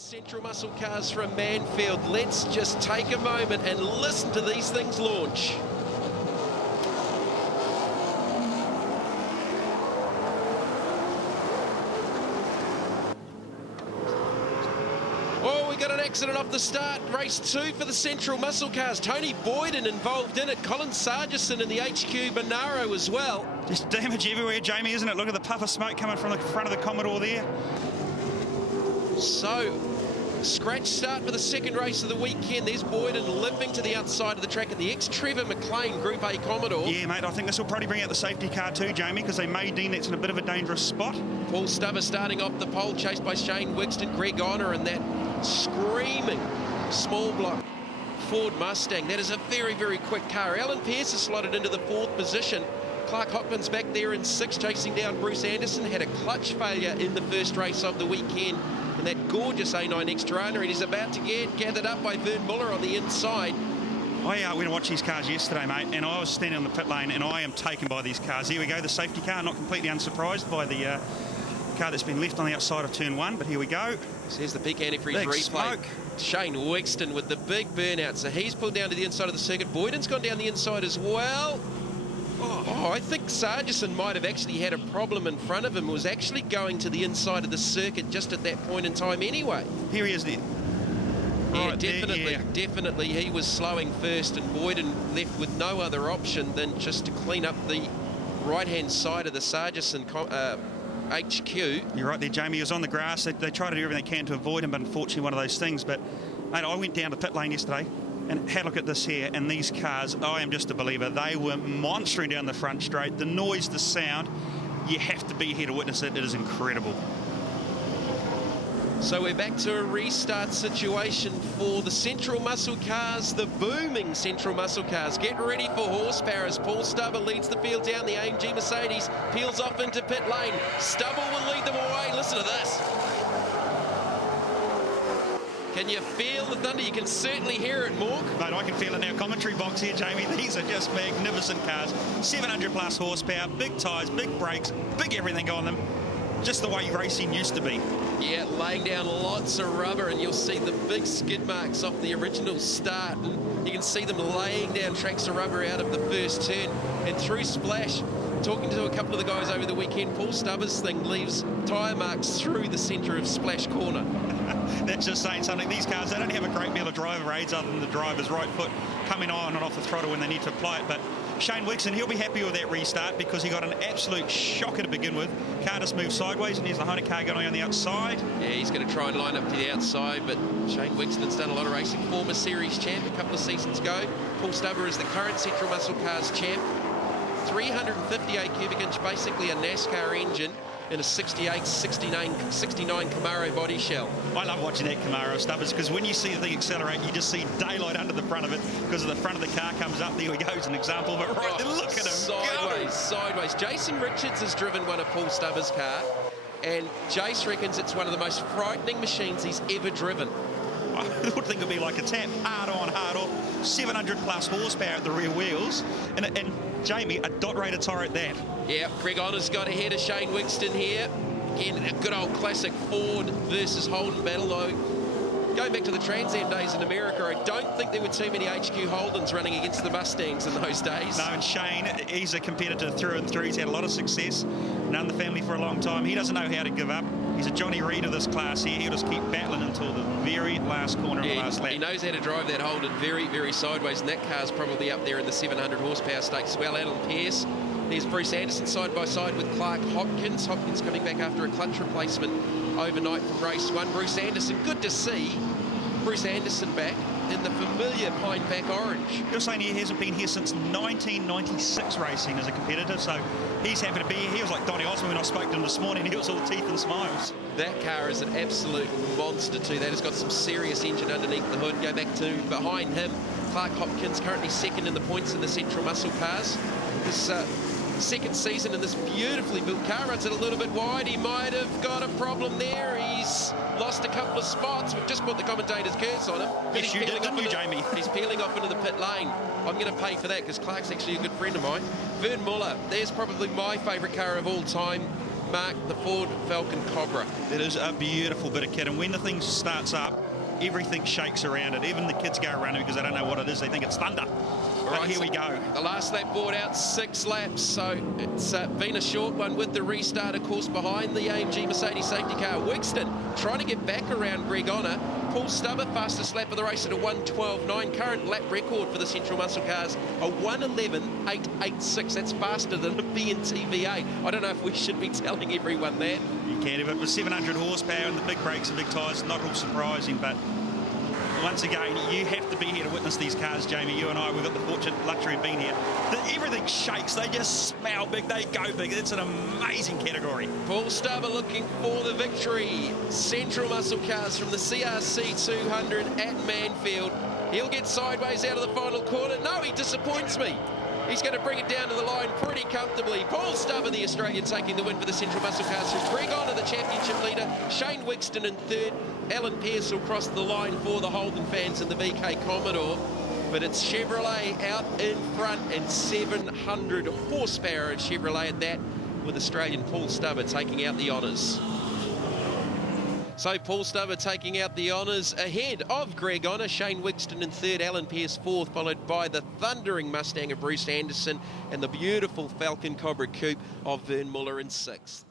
Central muscle cars from Manfeild. Let's just take a moment and listen to these things launch. Oh, we got an accident off the start. Race 2 for the Central muscle cars. Tony Boyden involved in it. Colin Sargison in the HQ Monaro as well. Just damage everywhere, Jamie, isn't it? Look at the puff of smoke coming from the front of the Commodore there. So, scratch start for the second race of the weekend. There's Boyden limping to the outside of the track in the ex-Trevor McLean Group A Commodore. Yeah, mate, I think this will probably bring out the safety car too, Jamie, because they may deem that's in a bit of a dangerous spot. Paul Stubber starting off the pole, chased by Shane Wigston, Greg Honor, and that screaming small block Ford Mustang. That is a very, very quick car. Alan Pearce has slotted into the 4th position. Clark Hopkins back there in 6th, chasing down Bruce Anderson. Had a clutch failure in the first race of the weekend in that gorgeous A9 Extra runner, and he's about to get gathered up by Vern Muller on the inside. I went and watched these cars yesterday, mate, and I was standing on the pit lane, and I am taken by these cars. Here we go, the safety car, not completely unsurprised by the car that's been left on the outside of turn 1, but here we go. Says the peak antifreeze big replay. Smoke. Shane Wigston with the big burnout, so he's pulled down to the inside of the circuit. Boyden's gone down the inside as well. Oh, I think Sargison might have actually had a problem in front of him. Was actually going to the inside of the circuit just at that point in time anyway. Here he is there. Yeah, right definitely, there, yeah. Definitely he was slowing first, and Boyden left with no other option than just to clean up the right-hand side of the Sargison HQ. You're right there, Jamie. He was on the grass. They try to do everything they can to avoid him, but unfortunately one of those things. But, mate, I went down the pit lane yesterday and had a look at this here, and these cars, I am just a believer. They were monstering down the front straight. The noise, the sound, you have to be here to witness it. It is incredible. So we're back to a restart situation for the Central muscle cars, the booming Central muscle cars. Get ready for horsepower as Paul Stubber leads the field down. The AMG Mercedes peels off into pit lane. Stubber will lead them away. Listen to this. Can you feel the thunder? You can certainly hear it, Mork. Mate, I can feel it in our commentary box here, Jamie. These are just magnificent cars. 700 plus horsepower, big tyres, big brakes, big everything on them. Just the way racing used to be. Yeah, laying down lots of rubber, and you'll see the big skid marks off the original start. And you can see them laying down tracks of rubber out of the first turn and through Splash. Talking to a couple of the guys over the weekend, Paul Stubber's thing leaves tyre marks through the centre of Splash Corner. That's just saying something. These cars, they don't have a great deal of driver aids other than the driver's right foot coming on and off the throttle when they need to apply it. But Shane Wigston, he'll be happy with that restart because he got an absolute shocker to begin with. Car just moved sideways, and here's the Honda car going on the outside. Yeah, he's going to try and line up to the outside, but Shane Wigston's done a lot of racing. Former series champ a couple of seasons ago. Paul Stubber is the current Central Muscle Cars champ. 358 cubic inch, basically a NASCAR engine in a 68, 69 Camaro body shell. I love watching that Camaro, Stubbers, because when you see the thing accelerate, you just see daylight under the front of it because the front of the car comes up. There we go, as an example. But right there, look at him sideways, sideways. Jason Richards has driven one of Paul Stubber's car, and Jace reckons it's one of the most frightening machines he's ever driven. I would think it would be like a tap, hard on, hard off, 700 plus horsepower at the rear wheels, and Jamie, a dot rated tyre at that. Yeah, Greg Honor's got ahead of Shane Wigston here. Again, a good old classic Ford versus Holden battle, though. Going back to the Trans Am days in America, I don't think there were too many HQ Holdens running against the Mustangs in those days. No, and Shane, he's a competitor through and through. He's had a lot of success, known the family for a long time. He doesn't know how to give up. He's a Johnny Reed of this class here. He'll just keep battling until the very last corner of the last lap. He knows how to drive that Holden very, very sideways, and that car's probably up there in the 700 horsepower stakes as well. Alan Pearce. There's Bruce Anderson side by side with Clark Hopkins. Hopkins coming back after a clutch replacement overnight from race 1. Bruce Anderson, good to see Bruce Anderson back in the familiar pine pack orange. You're saying he hasn't been here since 1996 racing as a competitor, so he's happy to be here. He was like Donny Osmond when I spoke to him this morning. He was all teeth and smiles. That car is an absolute monster too. That has got some serious engine underneath the hood. Go back to behind him, Clark Hopkins, currently second in the points in the Central Muscle Cars. This second season in this beautifully built car, runs it a little bit wide. He might have got a problem there. He's lost a couple of spots. We've just put the commentator's curse on him. Yes, you did, didn't you, Jamie? He's peeling off into the pit lane. I'm going to pay for that because Clark's actually a good friend of mine. Vern Muller, there's probably my favourite car of all time. Mark, the Ford Falcon Cobra. It is a beautiful bit of kit, and when the thing starts up, everything shakes around it. Even the kids go around it because they don't know what it is. They think it's thunder. But here we go. The last lap brought out 6 laps, so it's been a short one with the restart, of course, behind the AMG Mercedes safety car. Wigston trying to get back around Greg Honor. Paul Stubber, fastest lap of the race at a 1:12.9. Current lap record for the Central Muscle cars, a 1:11.886. That's faster than a BNTVA. I don't know if we should be telling everyone that. You can, if it was 700 horsepower and the big brakes and big tyres, not all surprising, but once again, you have to be here to witness these cars, Jamie. You and I, we've got the fortunate luxury of being here. Everything shakes. They just smell big. They go big. It's an amazing category. Paul Stubber looking for the victory. Central Muscle cars from the CRC 200 at Manfeild. He'll get sideways out of the final corner. No, he disappoints me. He's going to bring it down to the line pretty comfortably. Paul Stubber, the Australian, taking the win for the Central Muscle cars. From Greg Honor, the championship leader. Shane Wigston in third. Alan Pearce will cross the line for the Holden fans in the VK Commodore. But it's Chevrolet out in front, and 700 horsepower at Chevrolet at that, with Australian Paul Stubber taking out the honours. So Paul Stubber taking out the honours ahead of Greg Honor, Shane Wigston in third, Alan Pearce fourth, followed by the thundering Mustang of Bruce Anderson and the beautiful Falcon Cobra Coupe of Vern Muller in sixth.